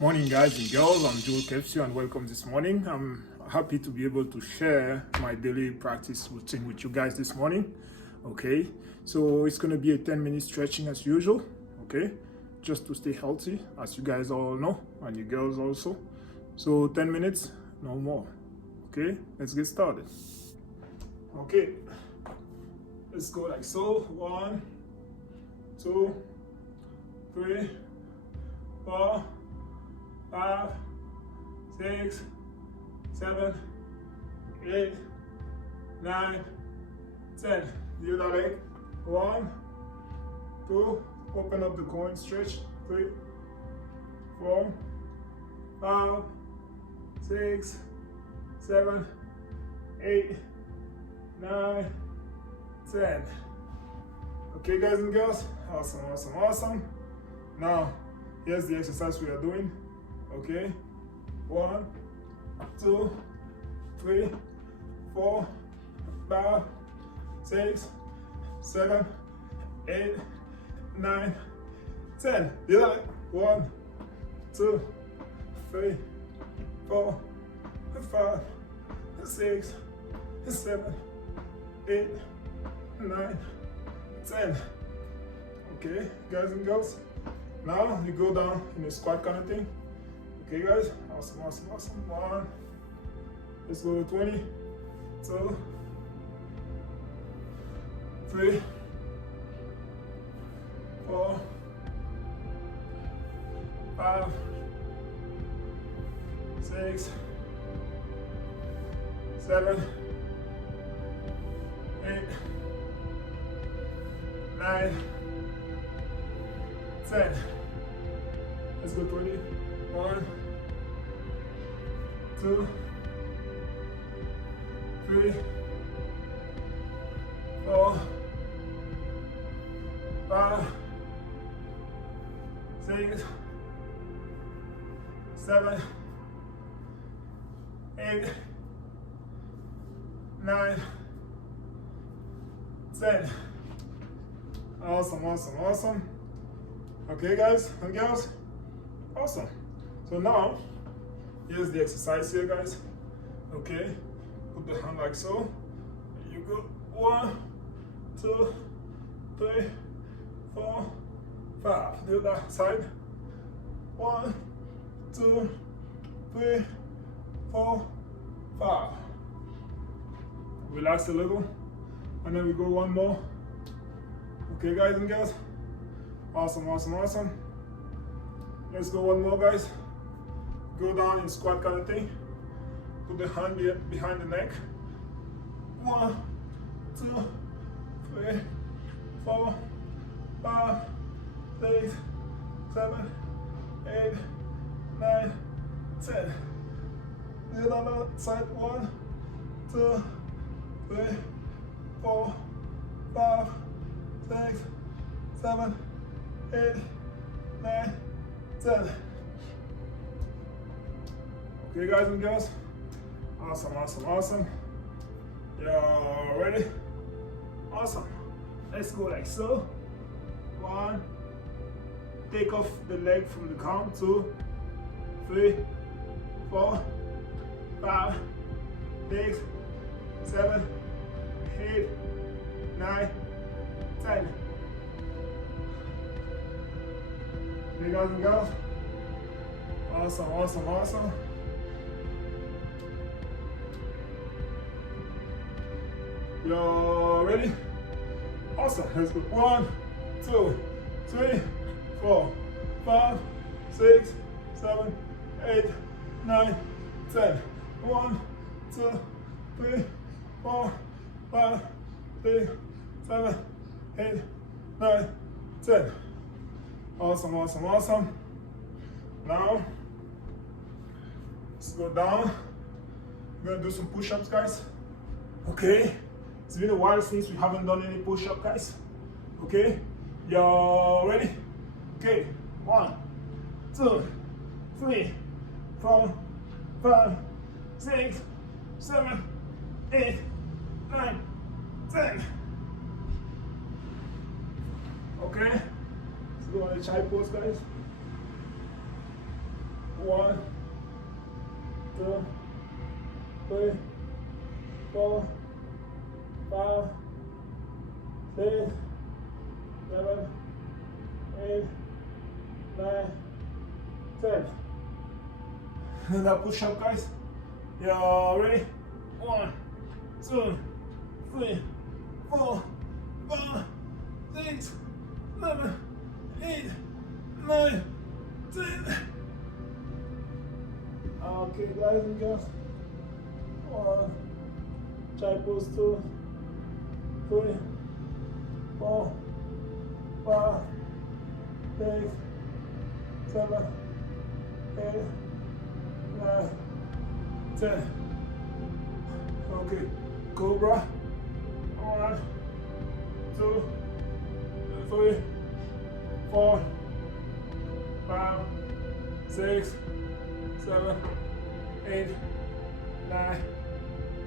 Morning, guys and girls. I'm Joel Kepsu and welcome this morning. I'm happy to be able to share my daily practice routine with you guys this morning. Okay, so it's going to be a 10-minute stretching as usual. Okay, just to stay healthy, as you guys all know, and you girls also. So 10 minutes, no more. Okay, let's get started. Okay, let's go like so. 1, 2, 3, 4, 5, 6, 7, 8, 9, 10. The other leg. 1, 2, open up the groin, stretch. 3, 4, 5, 6, 7, 8, 9, 10. Okay, guys and girls. Awesome. Now, here's the exercise we are doing. Okay, 1, 2, 3, 4, 5, 6, 7, 8, 9, 10. The other. 1, 2, 3, 4, 5, 6, 7, 8, 9, 10. Okay, guys and girls. Now you go down in a squat kind of thing. Okay, guys, awesome. 1, let's go to 20, 2, 3, 4, 5, 6, 7, 8, 9, 10. Let's go 20. 1, 2, 3, 4, 5, 6, 7, 8, 9, 10. Awesome. Okay, guys and girls. Awesome. So now, here's the exercise here, guys. Okay, put the hand like so. You go 1, 2, 3, 4, 5. The other side. 1, 2, 3, 4, 5. Relax a little, and then we go one more. Okay, guys and girls. Awesome. Let's go one more, guys. Go down in squat kind of thing. Put the hand behind the neck. 1, 2, 3, 4, 5, 6, 7, 8, 9, 10. The other side. 1, 2, 3, 4, 5, 6, 7, 8, 9, 10. Okay, guys and girls. Awesome. Y'all ready? Awesome. Let's go like so. 1. Take off the leg from the ground. 2, 3, 4, 5, 6, 7, 8, 9, 10. Okay, guys and girls. Awesome. Y'all ready? Awesome. Let's go. 1, 2, 3, 4, 5, 6, 7, 8, 9, 10. 1, 2, 3, 4, 5, 6, 7, 8, 9, 10. Awesome. Now, let's go down. We're gonna do some push-ups, guys. Okay, it's been a while since we haven't done any push-up, guys. Okay, y'all ready? Okay, 1, 2, 3, 4, 5, 6, 7, 8, 9, 10. Okay, let's go on the chai pose, guys. 1, 2, 3, 4, 5, 6, 7, 8, 9, 10. And that push up, guys. You ready? 1, 2, 3, 4, 5, 6, 7, 8, 9, 10. Okay, guys and girls. 1, try pose 2, 3, 4, 5, 6, 7, 8, 9, 10. Okay, Cobra. 1, 2, 3, 4, 5, 6, 7, 8, 9,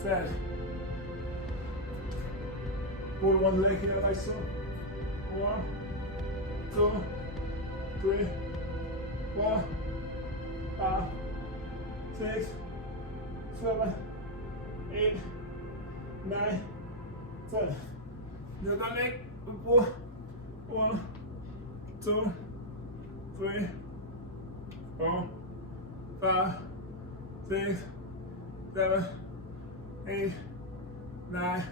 10. Pull one leg here like so. 1, 2, 3, 4, 5, 6, 7, 8, 9, 10. The other leg. Pull. 1, 2, 3, 4, 5, 6, 7, 8, 9,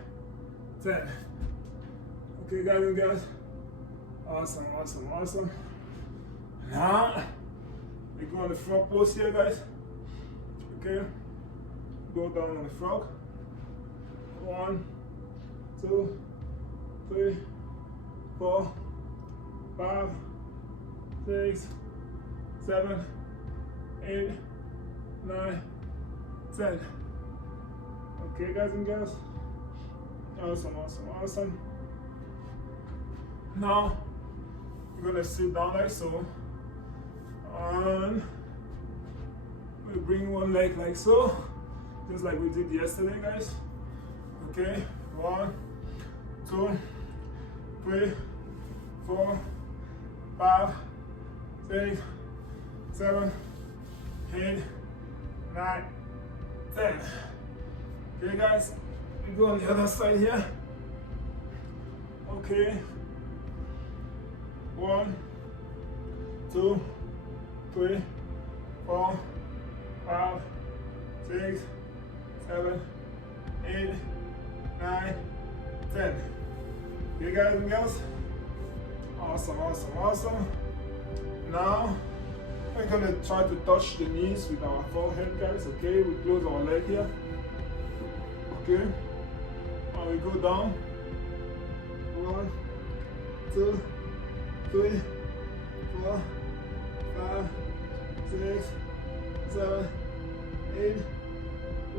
10. Okay, guys and girls. Awesome, awesome, awesome. Now, we go on the frog pose here, guys. Okay. Go down on the frog. 1, 2, 3, 4, 5, 6, 7, 8, 9, 10. Okay, guys and girls. Awesome, awesome, awesome. Now, we're gonna sit down like so. And we bring one leg like so, just like we did yesterday, guys. Okay, 1, 2, 3, 4, 5, 6, 7, 8, 9, 10. Okay, guys, we go on the other side here. Okay, 1, 2, 3, 4, 5, 6, 7, 8, 9, 10. Okay, guys and girls. Awesome, awesome, awesome. Now, we're gonna try to touch the knees with our forehead, guys. Okay, we close our leg here. Okay, and we go down. 1, 2, 3, 4, 5, 6, 7, 8,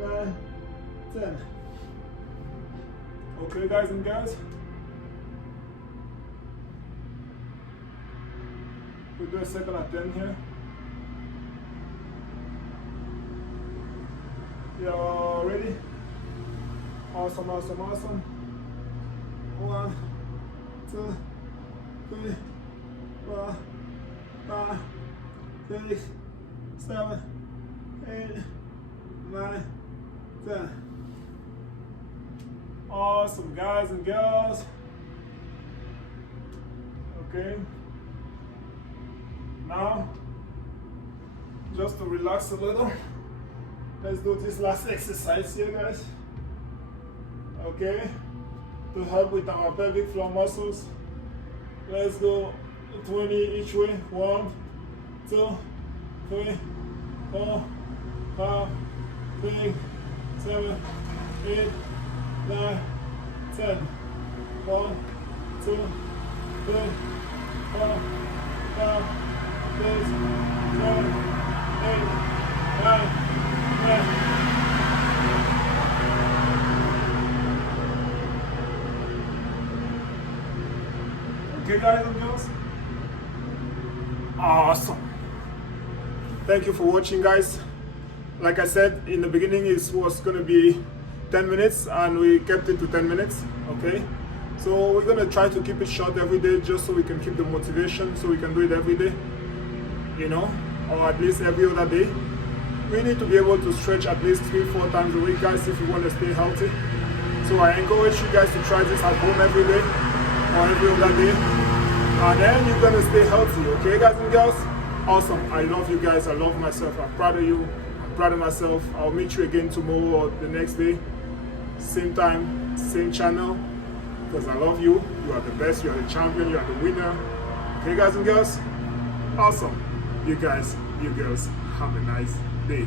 9, 10. Okay, guys and girls. We'll do a second attempt here. You ready? Awesome, awesome, awesome. 1, 2, 3, 4, 5, 6, 7, 8, 9, 10. Awesome, guys and girls. Okay. Now, just to relax a little, let's do this last exercise here, guys. Okay, to help with our pelvic floor muscles. Let's go 20 each way. 1, 2, 3, 4, 5, 6, 7, 8, 9, 10. 1, 2, 3, 4, 5, 6, 7, 8, 9, 10. Okay, guys and girls. Awesome. Thank you for watching, guys. Like I said in the beginning, it was going to be 10 minutes and we kept it to 10 minutes. Okay, so we're going to try to keep it short every day just so we can keep the motivation, so we can do it every day, you know. or at least every other day. We need to be able to stretch at least 3-4 times a week, guys, if you want to stay healthy. So I encourage you guys to try this at home every day or every other day, and then you're gonna stay healthy. Okay, guys and girls? Awesome. I love you guys. I love myself. I'm proud of you. I'm proud of myself. I'll meet you again tomorrow or the next day, same time, same channel, because I love you. You are the best. You are the champion. You are the winner. Okay, guys and girls? Awesome. You guys, you girls, have a nice day.